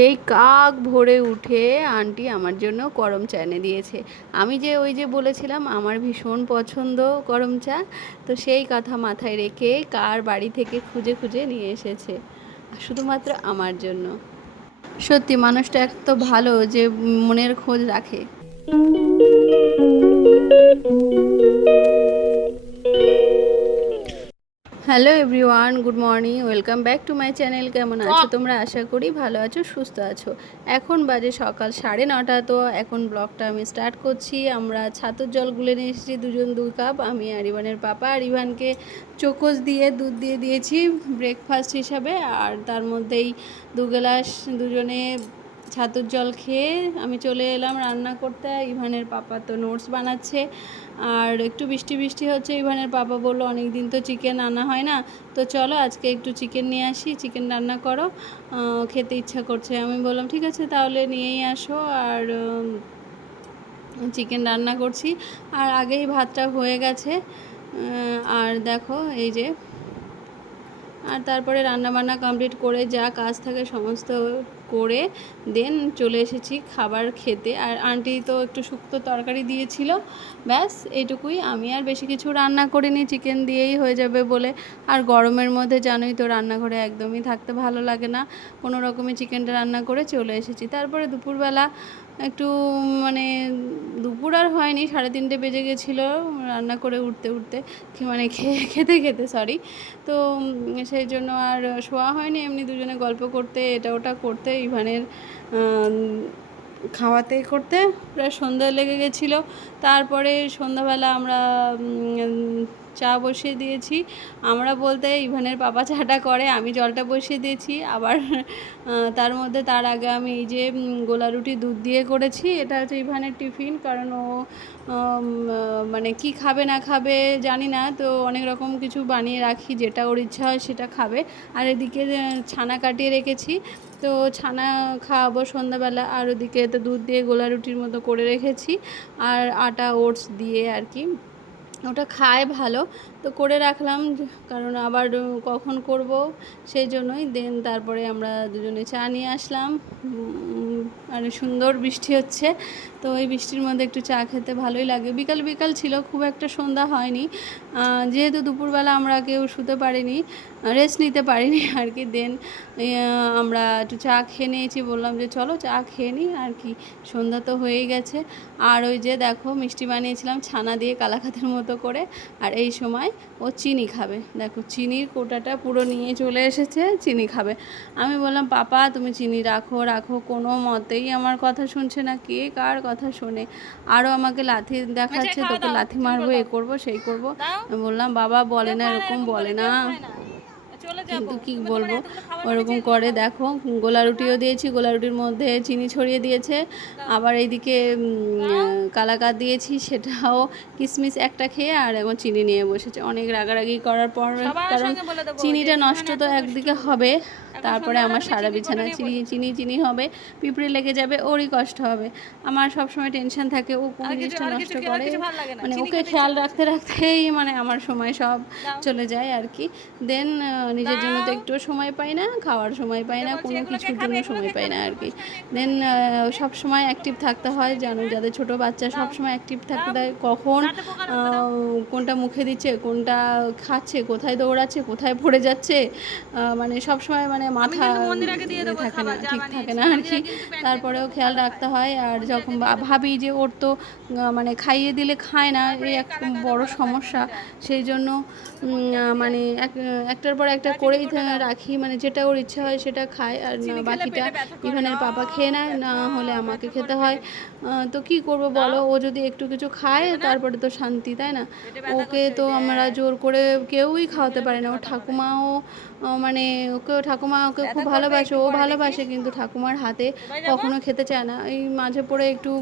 সেই কাক ভোরে উঠে আন্টি আমার জন্য গরম চা এনে দিয়েছে। আমি যে ওই যে বলেছিলাম আমার ভীষণ পছন্দ গরম চা, তো সেই কথা মাথায় রেখে কার বাড়ি থেকে খুঁজে খুঁজে নিয়ে এসেছে শুধুমাত্র আমার জন্য। সত্যি মানুষটা এত ভালো যে মনের খোঁজ রাখে। Hello everyone, good morning, welcome back to my channel. কেমন আছো তোমরা? আশা করি ভালো আছো, সুস্থ আছো। এখন বাজে সকাল 9:30। তো এখন ব্লগটা আমি স্টার্ট করছি। আমরা ছাতুর জল গুলে নিয়ে এসেছি, দুজন 2 কাপ। আমি আর ইভানের পাপা। আর ইভানকে চোকোস দিয়ে দুধ দিয়ে দিয়েছি ব্রেকফাস্ট হিসাবে। আর তার মধ্যেই 2 গ্লাস দুজনে ছাতুর জল খেয়ে আমি চলে এলাম রান্না করতে। ইভানের পাপা তো নোটস বানাচ্ছে। আর একটু বৃষ্টি বৃষ্টি হচ্ছে। ইভানের পাপা বললো অনেক দিন তো চিকেন আনা হয় না, তো চলো আজকে একটু চিকেন নিয়ে আসি, চিকেন রান্না করো, খেতে ইচ্ছা করছে। আমি বললাম ঠিক আছে তাহলে নিয়েই আসো। আর চিকেন রান্না করছি। আর আগেই ভাতটা হয়ে গেছে। আর দেখো এই যে, আর তারপরে রান্নাবান্না কমপ্লিট করে যা কাজ থাকে সমস্ত করে দেন চলে এসেছি খাবার খেতে। আর আন্টি তো একটু শুক্তো তরকারি দিয়েছিল, ব্যাস এইটুকুই। আমি আর বেশি কিছু রান্না করিনি, চিকেন দিয়েই হয়ে যাবে বলে। আর গরমের মধ্যে জানোই তো রান্নাঘরে একদমই থাকতে ভালো লাগে না, কোনো রকমই চিকেনটা রান্না করে চলে এসেছি। তারপরে দুপুরবেলা একটু মানে দুপুর আর হয়নি, 3:30 বেজে গেছিলো রান্না করে উঠতে উঠতে, মানে খেতে খেতে সরি। তো সেই জন্য আর শোয়া হয়নি, এমনি দুজনে গল্প করতে এটা ওটা করতে ইভানের খাওয়াতে করতে প্রায় সন্ধ্যা লেগে গেছিলো। তারপরে সন্ধ্যাবেলা আমরা চা বসিয়ে দিয়েছি। আমরা বলতে ইভানের পাপা চাটা করে, আমি জলটা বসিয়ে দিয়েছি। আবার তার মধ্যে তার আগে আমি এই যে গোলা রুটি দুধ দিয়ে করেছি, এটা হচ্ছে ইভানের টিফিন। কারণ ও মানে কি খাবে না খাবে জানি না, তো অনেক রকম কিছু বানিয়ে রাখি, যেটা ওর ইচ্ছা হয় সেটা খাবে। আর এদিকে ছানা কাটিয়ে রেখেছি, তো ছানা খাওয়াবো সন্ধ্যাবেলা। আর ওদিকে তো দুধ দিয়ে গোলা রুটির মতো করে রেখেছি, আর আটা ওটস দিয়ে আর কি, ওটা খায় ভালো, তো করে রাখলাম, কারণ আবার কখন করব সেই জন্যই। দেন তারপরে আমরা দুজনে চা নিয়ে আসলাম। আর সুন্দর বৃষ্টি হচ্ছে, তো এই বৃষ্টির মধ্যে একটু চা খেতে ভালোই লাগে। বিকাল বিকাল ছিল, খুব একটা সন্ধ্যা হয়নি, যেহেতু দুপুরবেলা আমরা কেউ শুতে পারিনি, রেস্ট নিতে পারিনি আর কি। দেন আমরা একটু চা খেয়ে নিয়েছি, বললাম যে চলো চা খেয়ে নিই আর কি, সন্ধ্যা তো হয়েই গেছে। আর ওই যে দেখো মিষ্টি বানিয়েছিলাম ছানা দিয়ে কালাকাতের মতো করে। আর এই সময় ও চিনি খাবে, দেখো চিনির কোটাটা পুরো নিয়ে চলে এসেছে, চিনি খাবে। আমি বললাম পাপা তুমি চিনি রাখো রাখো, কোনো মতেই আমার কথা শুনছে না, কে কার কথা শোনে। আরও আমাকে লাথি দেখাচ্ছে, তোকে লাথি মারবো, এ করবো সেই করবো। আমি বললাম বাবা বলে না, এরকম বলে না, কিন্তু কি বলবো ওরকম করে। দেখো গোলা রুটিও দিয়েছি, গোলা রুটির মধ্যে চিনি ছড়িয়ে দিয়েছে। আবার এইদিকে কালাকাঁদ দিয়েছি, সেটাও কিশমিশ একটা খেয়ে আর এখন চিনি নিয়ে বসেছে অনেক রাগারাগি করার পর। কারণ চিনিটা নষ্ট তো একদিকে হবে, তারপরে আমার সারা বিছানা চিনি চিনি চিনি হবে, পিঁপড়ে লেগে যাবে, ওরই কষ্ট হবে। আমার সবসময় টেনশন থাকে ও কোন জিনিসটা নষ্ট করে, মানে ওকে খেয়াল রাখতে রাখতেই মানে আমার সময় সব চলে যায় আর কি। দেন নিজের জন্য তো একটুও সময় পাই না, খাওয়ার সময় পাই না, কোনো কিছুর জন্য সময় পাই না আর কি। দেন সব সময় অ্যাক্টিভ থাকতে হয়, জানো যাদের ছোট বাচ্চা সব সময় অ্যাক্টিভ থাকতে দেয়, কখন কোনটা মুখে দিচ্ছে, কোনটা খাচ্ছে, কোথায় দৌড়াচ্ছে, কোথায় পড়ে যাচ্ছে, মানে সব সময় মানে মাথা থাকে না, ঠিক থাকে না আর কি। তারপরেও খেয়াল রাখতে হয়। আর যখন ভাবি যে ওর তো মানে খাইয়ে দিলে খায় না, এই এক বড় সমস্যা, সেই জন্য মানে একটার পর একটা করেই রাখি, মানে যেটা ওর ইচ্ছা হয় সেটা খায়, আর বাকিটা ইভানের পাপা খেয়ে নেয়, না হলে আমাকে খেতে হয়। তো কি করব বলো, ও যদি একটু কিছু খায় তারপরে তো শান্তি, তাই না? ওকে তো আমরা জোর করে কেউই খাওয়াতে পারে না। ও ঠাকুমাও মানে ঠাকুমা ওকে খুব ভালোবাসে, ও ভালোবাসে, কিন্তু ঠাকুমার হাতে কখনো খেতে চায় না। এই মাঝে পড়ে একটু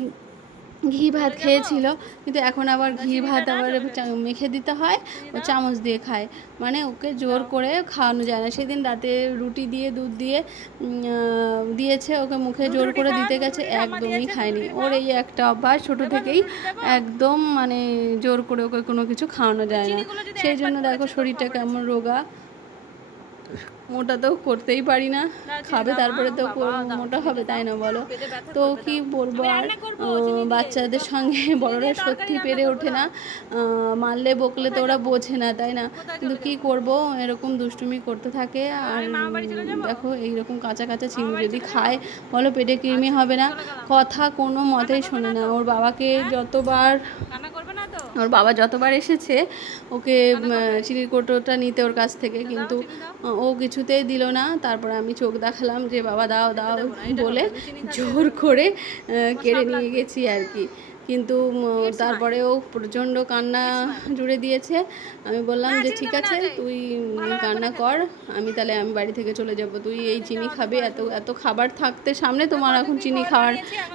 ঘি ভাত খেয়েছিল, কিন্তু এখন আবার ঘি ভাত আবার মেখে দিতে হয়, ও চামচ দিয়ে খায়, মানে ওকে জোর করে খাওয়ানো যায় না। সেদিন রাতে রুটি দিয়ে দুধ দিয়ে দিয়েছে, ওকে মুখে জোর করে দিতে গেছে, একদমই খায়নি। ওর এই একটা অভ্যাস ছোটো থেকেই, একদম মানে জোর করে ওকে কোনো কিছু খাওয়ানো যায় না, সেই জন্য দেখো শরীরটা কেমন রোগা। মোটা তো করতেই পারি না, খাবে তারপরে তো মোটা হবে, তাই না বলো? তো কি বলবো আর, বাচ্চাদের সঙ্গে বড়রা সত্যি পেরে ওঠে না, মারলে বকলে তো ওরা বোঝে না, তাই না? কিন্তু কি করব, এরকম দুষ্টুমি করতে থাকে। আর দেখো এইরকম কাঁচা কাঁচা চিংড়ি যদি খায় বলো পেটে কৃমি হবে না? কথা কোনো মতেই শোনে না। ওর বাবাকে যতবার, ওর বাবা যতবার এসেছে ওকে চিনির কৌটোটা নিতে ওর কাছ থেকে, কিন্তু ও কিছুতেই দিল না। তারপরে আমি চোখ দেখালাম যে বাবা দাও দাও বলে জোর করে কেড়ে নিয়ে গেছি আর কি। কিন্তু তারপরেও প্রচণ্ড কান্না জুড়ে দিয়েছে। আমি বললাম যে ঠিক আছে তুই কান্না কর, আমি বাড়ি থেকে চলে যাব, তুই এই চিনি খাবে, এত এত খাবার থাকতে সামনে তোমার এখন চিনি খাওয়ার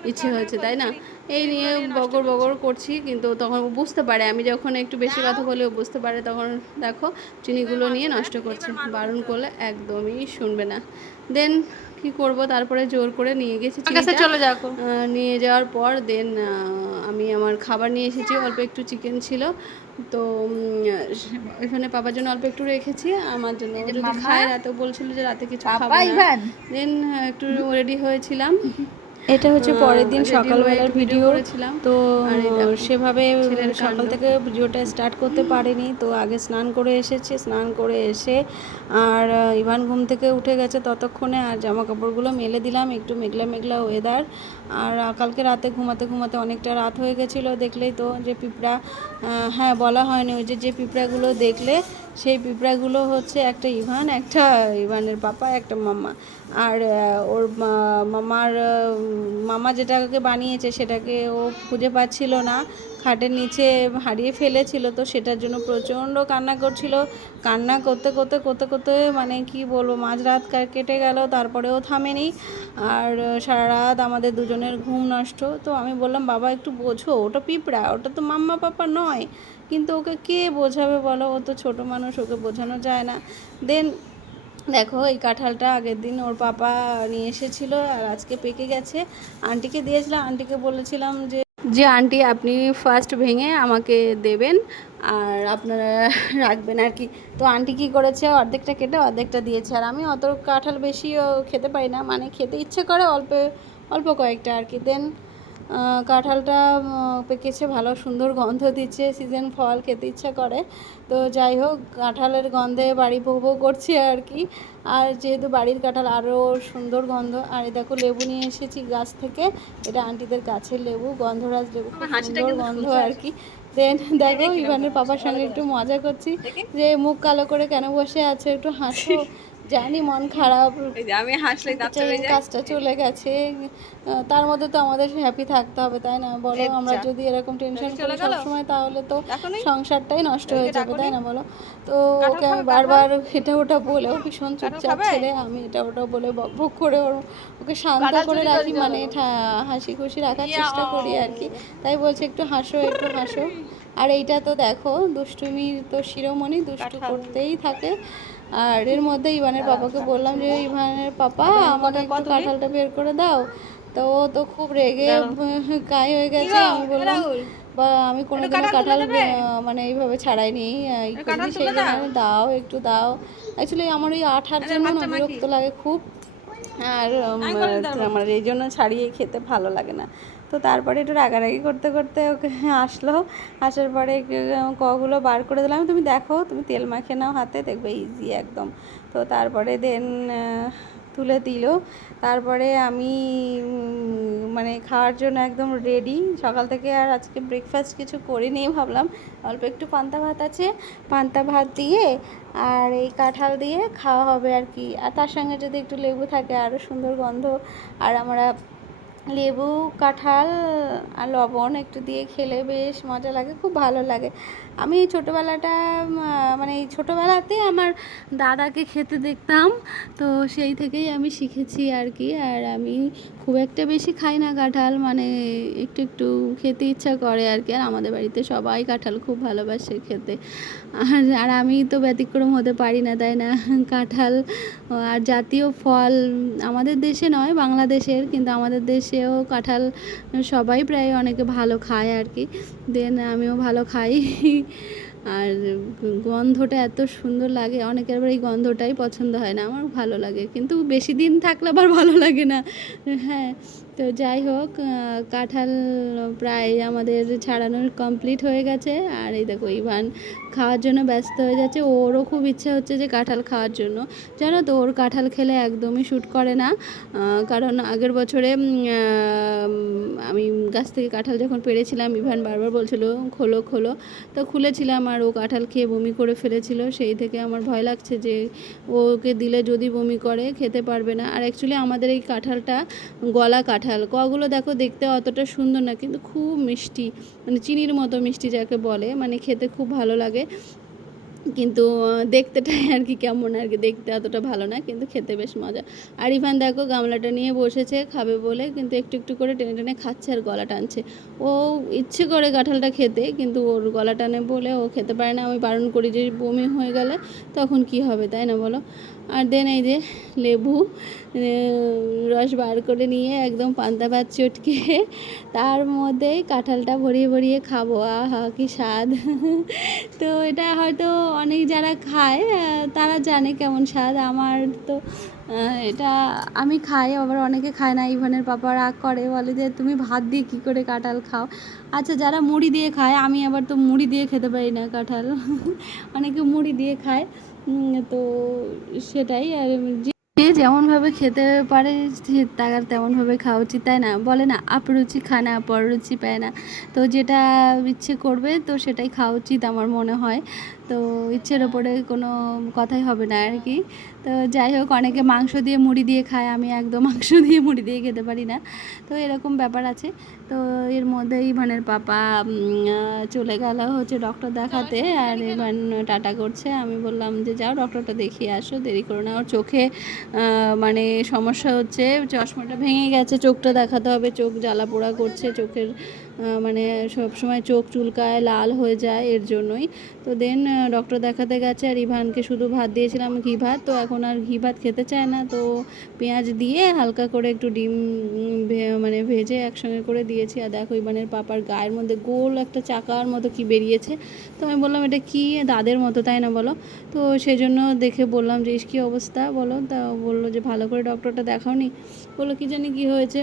ইচ্ছে হয়েছে, তাই না? এই নিয়ে বগর বগর করছি, কিন্তু তখন ও বুঝতে পারে, আমি যখন একটু বেশি কথা বলে ও বুঝতে পারে, তখন দেখো চিনিগুলো নিয়ে নষ্ট করছে। বারণ করলে একদমই শুনবে না। দেন কি করব, তারপরে জোর করে নিয়ে গেছি, চলে যাও। নিয়ে যাওয়ার পর দেন আমি আমার খাবার নিয়ে এসেছি, অল্প একটু চিকেন ছিল, তো এখানে পাপার জন্য অল্প একটু রেখেছি, আমার জন্য যদি খায়, রাতে বলছিল যে রাতে কিছু খাবো না। দেন একটু রেডি হয়েছিলাম। এটা হচ্ছে পরের দিন সকালবেলার ভিডিও করেছিলাম, তো সেভাবে সকাল থেকে ভিডিওটা স্টার্ট করতে পারিনি। তো আগে স্নান করে এসেছি, স্নান করে এসে আর ইভান ঘুম থেকে উঠে গেছে ততক্ষণে, আর জামা কাপড়গুলো মেলে দিলাম। একটু মেঘলা মেঘলা ওয়েদার, আর কালকে রাতে ঘুমাতে ঘুমাতে অনেকটা রাত হয়ে গেছিলো। দেখলেই তো যে পিঁপড়া, হ্যাঁ বলা হয়নি, ওই যে পিঁপড়াগুলো দেখলে, সেই পিঁপড়াগুলো হচ্ছে একটা ইভানের পাপা, একটা মামা। আর ওর মামা যেটাকে বানিয়েছে সেটাকে ও খুঁজে পাচ্ছিল না, খাটের নিচে হারিয়ে ফেলেছিল, তো সেটার জন্য প্রচণ্ড কান্না করছিল। কান্না করতে করতে করতে করতে মানে কি বলবো, মাঝরাত কেটে গেল, তারপরেও থামেনি। আর সারা রাত আমাদের দুজনের ঘুম নষ্ট। তো আমি বললাম বাবা একটু বোঝো, ওটা পিঁপড়া, ওটা তো মাম্মা পাপা নয়। কিন্তু ওকে কে বোঝাবে বলো, ও তো ছোটো মানুষ, ওকে বোঝানো যায় না। দেন দেখো এই কাঁঠালটা আগের দিন ওর পাপা নিয়ে এসেছিলো, আর আজকে পেকে গেছে। আন্টিকে দিয়েছিলাম, আন্টিকে বলেছিলাম যে আন্টি আপনি ফার্স্ট ভেঙে আমাকে দেবেন, আর আপনারা রাখবেন আর কি। তো আন্টি কী করেছে, অর্ধেকটা কেটে অর্ধেকটা দিয়েছে। আর আমি অত কাঁঠাল বেশিও খেতে পারি না, মানে খেতে ইচ্ছে করে অল্প অল্প কয়েকটা আর কি। দেন কাঁঠালটা পেকেছে, ভালো সুন্দর গন্ধ দিচ্ছে, সিজন ফল খেতে ইচ্ছা করে। তো যাই হোক, কাঁঠালের গন্ধে বাড়ি ভো ভো করছে আর কি। আর যেহেতু বাড়ির কাঁঠাল আরও সুন্দর গন্ধ। আর এই দেখো লেবু নিয়ে এসেছি গাছ থেকে, এটা আন্টিদের গাছের লেবু, গন্ধরাজ লেবু, খুব সুন্দর গন্ধ আর কি। দেন দেখো ইভানের পাপার সঙ্গে একটু মজা করছি, যে মুখ কালো করে কেন বসে আছে, একটু হাসো। জানি মন খারাপ, আমি হাসলে কাজটা চলে গেছে, তার মধ্যে তো আমাদের হ্যাপি থাকতে হবে, তাই না বলো? আমরা যদি এরকম টেনশন করি সবসময়, তাহলে তো সংসারটাই নষ্ট হয়ে যাবে, তাই না বলো? তো ওকে আমি বারবার এটা ওটা বলেও, ভীষণ চুপচাপ ছেলে, আমি এটা ওটা বলে বকবক করে ওকে শান্ত করে রাখি, মানে হাসি খুশি রাখার চেষ্টা করি আর কি। তাই বলছে একটু হাসো, একটু হাসো। আর এইটা তো দেখো দুষ্টুমির তো শিরোমণি, দুষ্টু করতেই থাকে। আর এর মধ্যে ইভানের পাপাকে বললাম যে ইভানের পাপা আমাকে একটু কাঁঠালটা বের করে দাও, তো ও তো খুব রেগে কাই হয়ে গেছে। আমি বললাম বা আমি কোনোদিনও কাঁঠাল মানে এইভাবে ছাড়াইনি, সেই জন্য দাও, একটু দাও। অ্যাকচুয়ালি আমার ওই আঠার জন্য বিরক্ত লাগে খুব, আর আমার এই জন্য ছাড়িয়ে খেতে ভালো লাগে না। তো তারপরে একটু রাগারাগি করতে করতে ওকে আসলো, আসার পরে কগুলো বার করে দিলাম, তুমি দেখো, তুমি তেল মাখে নাও হাতে, দেখবে ইজি একদম। তো তারপরে দেন তুলে দিল। তারপরে আমি মানে খাওয়ার জন্য একদম রেডি। সকাল থেকে আর আজকে ব্রেকফাস্ট কিছু করিনি, ভাবলাম অল্প একটু পান্তা ভাত আছে, পান্তা ভাত দিয়ে আর এই কাঁঠাল দিয়ে খাওয়া হবে আর কি। আর তার সঙ্গে যদি একটু লেবু থাকে আরও সুন্দর গন্ধ। আর আমরা লেবু, কাঁঠাল আর লবণ একটু দিয়ে খেলে বেশ মজা লাগে, খুব ভালো লাগে। আমি এই ছোটোবেলাটা মানে এই ছোটোবেলাতে আমার দাদাকে খেতে দেখতাম, তো সেই থেকেই আমি শিখেছি আর কি। আর আমি খুব একটা বেশি খাই না কাঁঠাল, মানে একটু একটু খেতে ইচ্ছা করে আর কি। আর আমাদের বাড়িতে সবাই কাঁঠাল খুব ভালোবাসে খেতে, আর আমি তো ব্যতিক্রম হতে পারি না, তাই না? কাঁঠাল আর জাতীয় ফল আমাদের দেশে নয়, বাংলাদেশের, কিন্তু আমাদের দেশেও কাঁঠাল সবাই প্রায় অনেকে ভালো খায় আর কি। দেন আমিও ভালো খাই। আর গন্ধটা এত সুন্দর লাগে, অনেকের আবার এই গন্ধটাই পছন্দ হয় না, আমার ভালো লাগে, কিন্তু বেশি দিন থাকলে আবার ভালো লাগে না। হ্যাঁ, তো যাই হোক, কাঁঠাল প্রায় আমাদের ছাড়ানোর কমপ্লিট হয়ে গেছে। আর এই দেখো ইভান খাওয়ার জন্য ব্যস্ত হয়ে যাচ্ছে, ওরও খুব ইচ্ছা হচ্ছে যে কাঁঠাল খাওয়ার জন্য। জানো তো ওর কাঁঠাল খেলে একদমই শ্যুট করে না, কারণ আগের বছরে আমি গাছ থেকে কাঁঠাল যখন পেড়েছিলাম, ইভান বারবার বলছিল খোলো খোলো, তো খুলেছিলাম আর ও কাঁঠাল খেয়ে বমি করে ফেলেছিল। সেই থেকে আমার ভয় লাগছে যে ওকে দিলে যদি বমি করে খেতে পারবে না। আর অ্যাকচুয়ালি আমাদের এই কাঁঠালটা গলা কাঁঠাল, কগুলো দেখো দেখতে অতটা সুন্দর না, কিন্তু খুব মিষ্টি, মানে চিনির মতো মিষ্টি যাকে বলে, মানে খেতে খুব ভালো লাগে। কিন্তু দেখতেটাই আর কি কেমন, আর কি দেখতে অতটা ভালো না, কিন্তু খেতে বেশ মজা। আর ইভান দেখো গামলাটা নিয়ে বসেছে খাবে বলে, কিন্তু একটু একটু করে টেনে টেনে খাচ্ছে আর গলা টানছে। ও ইচ্ছে করে কাঁঠালটা খেতে, কিন্তু ওর গলা টানে বলে ও খেতে পারে না। আমি বারণ করি যে বমি হয়ে গেলে তখন কি হবে, তাই না বলো। আর দেন এই যে লেবু রস বার করে নিয়ে একদম পান্তা ভাত চটকে তার মধ্যেই কাঁঠালটা ভরিয়ে ভরিয়ে খাবো, আহা কি স্বাদ। তো এটা হয়তো অনেক যারা খায় তারা জানে কেমন স্বাদ। আমার তো এটা আমি খাই, আবার অনেকে খায় না। ইভানের পাপা রাগ করে, বলে যে তুমি ভাত দিয়ে কী করে কাঁঠাল খাও। আচ্ছা, যারা মুড়ি দিয়ে খায়, আমি আবার তো মুড়ি দিয়ে খেতে পারি না কাঁঠাল। অনেকে মুড়ি দিয়ে খায়, তো সেটাই। আর যে যেমনভাবে খেতে পারে তার তেমনভাবে খাওয়া উচিত, তাই না? বলে না আপরুচি খানা পররুচি পায় না। তো যেটা ইচ্ছে করবে তো সেটাই খাওয়া উচিত আমার মনে হয়। তো ইচ্ছের ওপরে কোনো কথাই হবে না আর কি। তো যাই হোক, অনেকে মাংস দিয়ে মুড়ি দিয়ে খায়, আমি একদম মাংস দিয়ে মুড়ি দিয়ে খেতে পারি না। তো এরকম ব্যাপার আছে। তো এর মধ্যে ইভানের পাপা চলে গেল হচ্ছে ডক্টর দেখাতে, আর ইভান টাটা করছে। আমি বললাম যে যাও ডক্টরটা দেখিয়ে আসো, দেরি করো না। ওর চোখে মানে সমস্যা হচ্ছে, চশমাটা ভেঙে গেছে, চোখটা দেখাতে হবে, চোখ জ্বালা পোড়া করছে, চোখের মানে সবসময় চোখ চুলকায়, লাল হয়ে যায়, এর জন্যই। তো দেন ডক্টর দেখাতে গেছে। আর ইভানকে শুধু ভাত দিয়েছিলাম, ঘি ভাত, তো এখন আর ঘি ভাত খেতে চায় না। তো পেঁয়াজ দিয়ে হালকা করে একটু ডিম মানে ভেজে একসঙ্গে করে দিয়েছি। আর দেখো ইভানের পাপার গায়ের মধ্যে গোল একটা চাকার মতো কি বেরিয়েছে। তো আমি বললাম এটা কি, দাদের মতো, তাই না বলো। তো সেই জন্য দেখে বললাম যে কী অবস্থা বলো। তা বললো যে ভালো করে ডক্টরটা দেখাওনি। বললো কি জানি কী হয়েছে।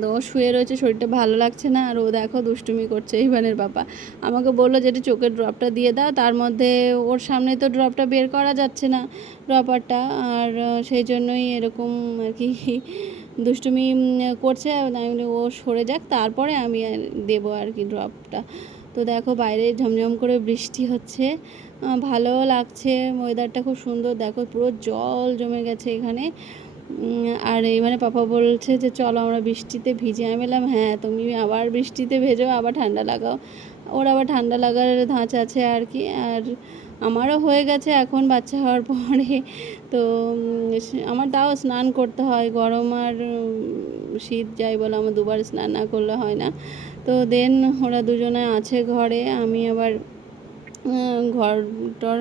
তো ও শুয়ে রয়েছে, শরীরটা ভালো লাগছে না। আর ও দেখো দুষ্টুমি করছে ইভানের বাবা। আমাকে বললো যে এটা চোখের ড্রপটা দিয়ে দাও, তার মধ্যে ওর সামনে তো ড্রপটা বের করা যাচ্ছে না, ড্রপারটা। আর সেই জন্যই এরকম আর কি দুষ্টুমি করছে। আমি বলি ও সরে যাক, তারপরে আমি দেবো আর কি ড্রপটা। তো দেখো বাইরে ঝমঝম করে বৃষ্টি হচ্ছে, ভালো লাগছে, ওয়েদারটা খুব সুন্দর। দেখো পুরো জল জমে গেছে এখানে। আর এইখানে পাপা বলছে যে চলো আমরা বৃষ্টিতে ভিজে। আমি বললাম হ্যাঁ, তুমি আবার বৃষ্টিতে ভেজো, আবার ঠান্ডা লাগাও। ওর আবার ঠান্ডা লাগার ধাঁচ আছে আর কি। আর আমারও হয়ে গেছে এখন বাচ্চা হওয়ার পরে। তো আমার তাও স্নান করতে হয়, গরম আর শীত যাই বলো, আমার দুবার স্নান না করলে হয় না। তো দেন ওরা দুজনে আছে ঘরে, আমি আবার ঘর টর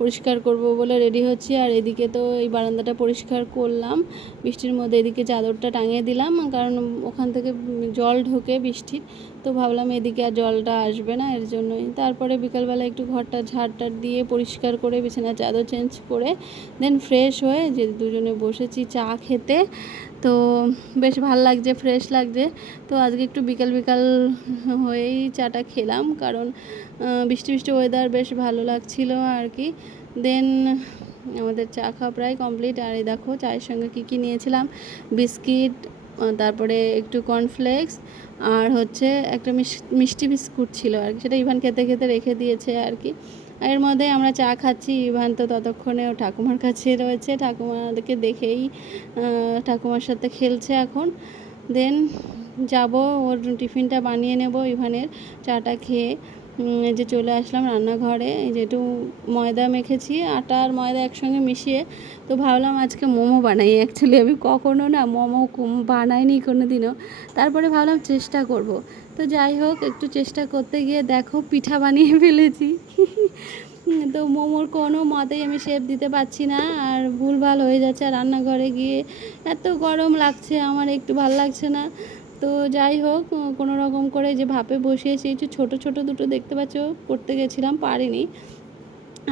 পরিষ্কার করব বলে রেডি হচ্ছি। আর এদিকে তো এই বারান্দাটা পরিষ্কার করলাম বৃষ্টির মধ্যে, এদিকে চাদরটা টাঙিয়ে দিলাম, কারণ ওখান থেকে জল ঢোকে বৃষ্টির। তো ভাবলাম এদিকে আর জলটা আসবে না, এর জন্যই। তারপরে বিকালবেলা একটু ঘরটা ঝাড়টার দিয়ে পরিষ্কার করে বিছানার চাদর চেঞ্জ করে দেন ফ্রেশ হয়ে যে দুজনে বসেছি চা খেতে। তো বেশ ভাল লাগছে, ফ্রেশ লাগছে। তো আজকে একটু বিকাল বিকাল হয়েই চাটা খেলাম, কারণ বৃষ্টি বৃষ্টি ওয়েদার বেশ ভালো লাগছিল আর কি। দেন আমাদের চা খাওয়া প্রায় কমপ্লিট। আর এই দেখো চায়ের সঙ্গে কী কী নিয়েছিলাম, বিস্কিট, তারপরে একটু কর্নফ্লেক্স, আর হচ্ছে একটা মিষ্টি বিস্কুট ছিল আর কি, সেটা ইভান খেতে খেতে রেখে দিয়েছে আর কি। এর মধ্যে আমরা চা খাচ্ছি, ইভান তো ততক্ষণে ও ঠাকুমার কাছে রয়েছে, ঠাকুমাদেরকে দেখেই ঠাকুমার সাথে খেলছে এখন। দেন যাব, ওর টিফিনটা বানিয়ে নেব ইভানের, চাটা খেয়ে যে চলে আসলাম রান্নাঘরে। এই যে একটু ময়দা মেখেছি, আটা আর ময়দা একসঙ্গে মিশিয়ে। তো ভাবলাম আজকে মোমো বানাই। অ্যাকচুয়ালি আমি কখনো না মোমো বানাইনি কোনো দিনও, তারপরে ভাবলাম চেষ্টা করব। তো যাই হোক, একটু চেষ্টা করতে গিয়ে দেখো পিঠা বানিয়ে ফেলেছি। তো মোমোর কোনো মতেই আমি শেপ দিতে পারছি না, আর ভুলভাল হয়ে যাচ্ছে। আর রান্নাঘরে গিয়ে এত গরম লাগছে, আমার একটু ভালো লাগছে না। তো যাই হোক কোনো রকম করে যে ভাপে বসিয়েছি, এই যে ছোটো ছোটো দুটো দেখতে পাচ্ছ করতে গেছিলাম, পারিনি।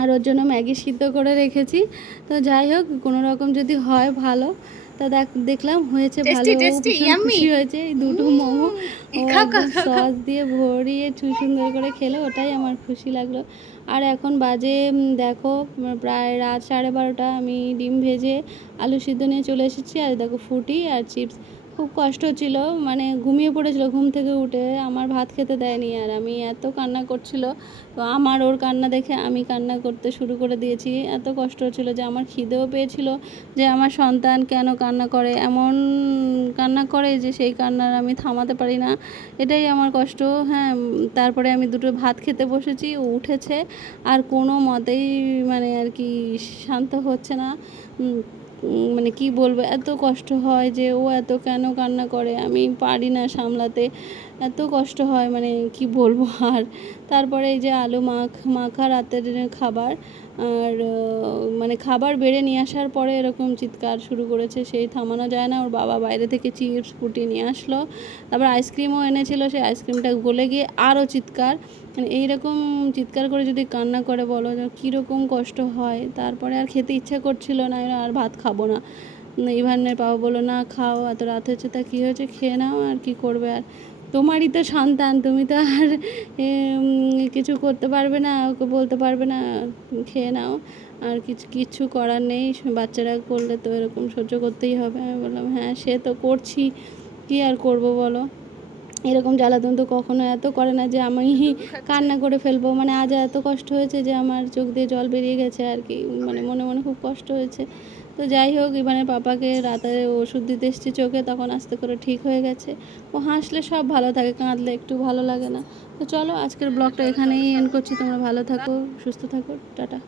আর ওর জন্য ম্যাগি সিদ্ধ করে রেখেছি। তো যাই হোক কোনো রকম যদি হয় ভালো, তা দেখলাম হয়েছে ভালো, ও ভীষণ খুশি হয়েছে। এই দুটো মোমো ও একদম সস দিয়ে ভরিয়ে সুন্দর করে খেলো, ওটাই আমার খুশি লাগলো। আর এখন বাজে দেখো প্রায় রাত 12:30। আমি ডিম ভেজে আলু সিদ্ধ নিয়ে চলে এসেছি, আর দেখো ফুটি আর চিপস। খুব কষ্ট হচ্ছিল, মানে ঘুমিয়ে পড়েছিল, ঘুম থেকে উঠে আমার ভাত খেতে দেয়নি। আর আমি এত কান্না করছিল, তো আমার ওর কান্না দেখে আমি কান্না করতে শুরু করে দিয়েছি। এত কষ্ট হচ্ছিল যে আমার খিদেও পেয়েছিল, যে আমার সন্তান কেন কান্না করে, এমন কান্না করে যে সেই কান্নার আমি থামাতে পারি না, এটাই আমার কষ্ট। হ্যাঁ, তারপরে আমি দুটো ভাত খেতে বসেছি, ও উঠেছে আর কোনো মতেই মানে আর কি শান্ত হচ্ছে না। মানে কি বলবো, এত কষ্ট হয় যে ও এত কেন কান্না করে, আমি পারি না সামলাতে, এত কষ্ট হয় মানে কি বলবো আর। তারপরে এই যে আলু মাখা রাতের খাবার, আর মানে খাবার বেড়ে নিয়ে আসার পরে এরকম চিৎকার শুরু করেছে, সেই থামানো যায় না। ওর বাবা বাইরে থেকে চিপস ফুটি নিয়ে আসলো, তারপর আইসক্রিমও এনেছিল, সেই আইসক্রিমটা গলে গিয়ে আরও চিৎকার। মানে এইরকম চিৎকার করে যদি কান্না করে বলো কীরকম কষ্ট হয়। তারপরে আর খেতে ইচ্ছা করছিল না, আর ভাত খাবো না। ইভানের বাবা বললো না খাও, এত রাত হয়েছে, তা কী হয়েছে, খেয়ে নাও, আর কি করবে। আর তোমারই তো সন্তান, তুমি তো আর কিছু করতে পারবে না, ওকে বলতে পারবে না তুমি খেয়ে নাও, আর কিচ্ছু করার নেই, বাচ্চারা করলে তো এরকম সহ্য করতেই হবে। আমি বললাম হ্যাঁ সে তো করছি, কী আর করব বলো। এরকম জ্বালাতন তো কখনো এত করে না যে আমি কান্না করে ফেলবো। মানে আজ এত কষ্ট হয়েছে যে আমার চোখ দিয়ে জল বেরিয়ে গেছে আর কি, মানে মনে মনে খুব কষ্ট হয়েছে। তো যাই হোক, ইভানের পাপাকে রাতে ওষুধ দিতে এসেছি চোখে, তখন আস্তে করে ঠিক হয়ে গেছে। ও হাসলে সব ভালো থাকে, কাঁদলে একটু ভালো লাগে না। তো চলো আজকের ব্লগটা এখানেই এন্ড করছি, তোমরা ভালো থাকো, সুস্থ থাকো, টাটা।